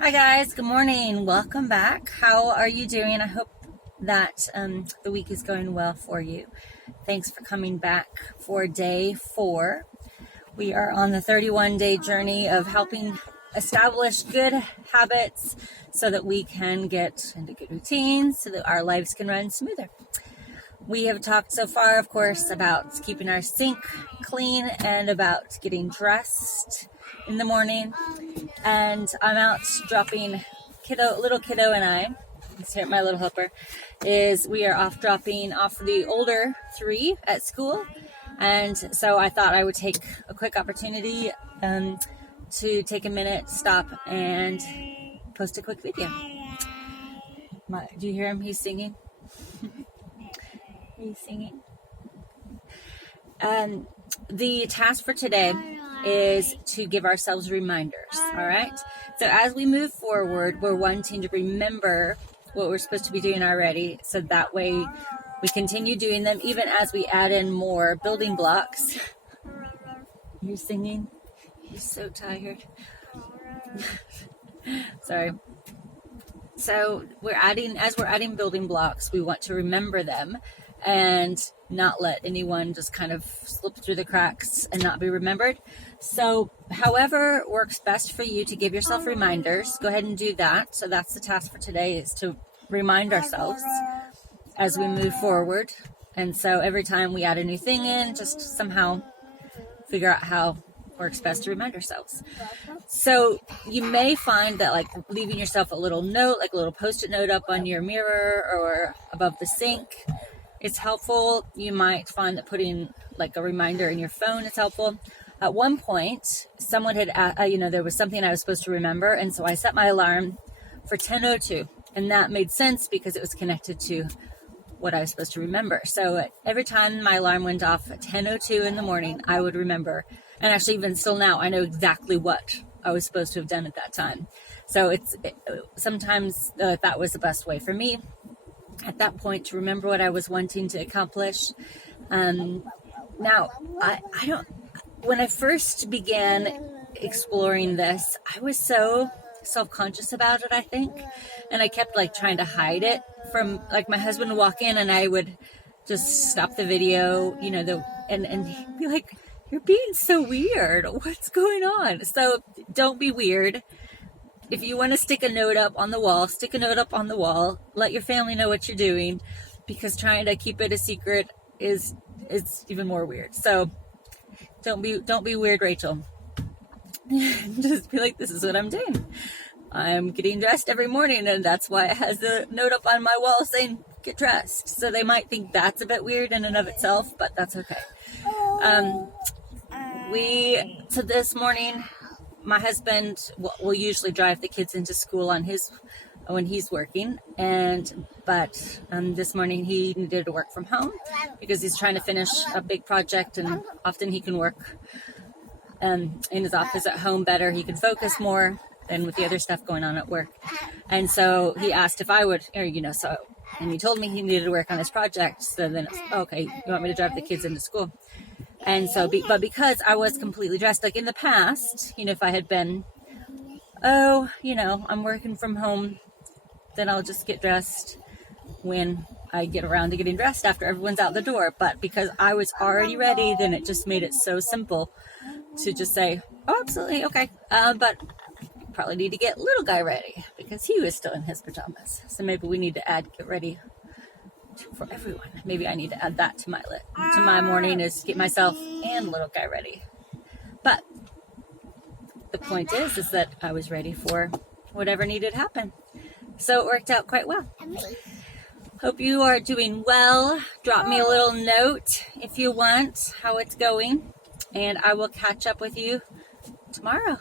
Hi guys, good morning. Welcome back. How are you doing? I hope that the week is going well for you. Thanks for coming back for day 4. We are on the 31-day journey of helping establish good habits so that we can get into good routines so that our lives can run smoother. We have talked so far, of course, about keeping our sink clean and about getting dressed in the morning. And I'm out dropping little kiddo and I, let's hear my little helper, we are off dropping off the older 3 at school. And so I thought I would take a quick opportunity to take a minute, stop, and post a quick video. Do you hear him? He's singing. He's singing. The task for today is to give ourselves reminders, all right? So as we move forward, we're wanting to remember what we're supposed to be doing already, so that way we continue doing them even as we add in more building blocks. You're singing? You're so tired. Sorry. So as we're adding building blocks, we want to remember them and not let anyone just kind of slip through the cracks and not be remembered. So however works best for you to give yourself reminders, go ahead and do that. So that's the task for today, is to remind ourselves as we move forward. And so every time we add a new thing in, just somehow figure out how works best to remind ourselves. So you may find that like leaving yourself a little note, like a little post-it note up on your mirror or above the sink, it's helpful. You might find that putting like a reminder in your phone is helpful. At one point, someone had, there was something I was supposed to remember, and so I set my alarm for 10:02, and that made sense because it was connected to what I was supposed to remember. So every time my alarm went off at 10:02 in the morning, I would remember, and actually even still now, I know exactly what I was supposed to have done at that time. So sometimes that was the best way for me at that point to remember what I was wanting to accomplish. Now, when I first began exploring this, I was so self-conscious about it, I think. And I kept like trying to hide it from like my husband would walk in and I would just stop the video, and he'd be like, "You're being so weird. What's going on?" So don't be weird. If you want to stick a note up on the wall, stick a note up on the wall. Let your family know what you're doing, because trying to keep it a secret is even more weird. So don't be weird, Rachel. Just be like, this is what I'm doing. I'm getting dressed every morning, and that's why it has the note up on my wall saying get dressed. So they might think that's a bit weird in and of itself, but that's okay. So this morning, my husband will usually drive the kids into school when he's working, but this morning he needed to work from home because he's trying to finish a big project, and often he can work in his office at home better. He can focus more than with the other stuff going on at work. And so he asked if I would, and he told me he needed to work on his project. So then it's, okay, you want me to drive the kids into school? And so, but because I was completely dressed, like in the past, if I had been, I'm working from home, then I'll just get dressed when I get around to getting dressed after everyone's out the door. But because I was already ready, then it just made it so simple to just say, oh, absolutely, okay. But probably need to get little guy ready because he was still in his pajamas. So maybe we need to get ready for everyone. Maybe I need to add that to my morning, is get myself and little guy ready. But the point is that I was ready for whatever needed to happen. So it worked out quite well. Hope you are doing well. Drop me a little note if you want how it's going, and I will catch up with you tomorrow.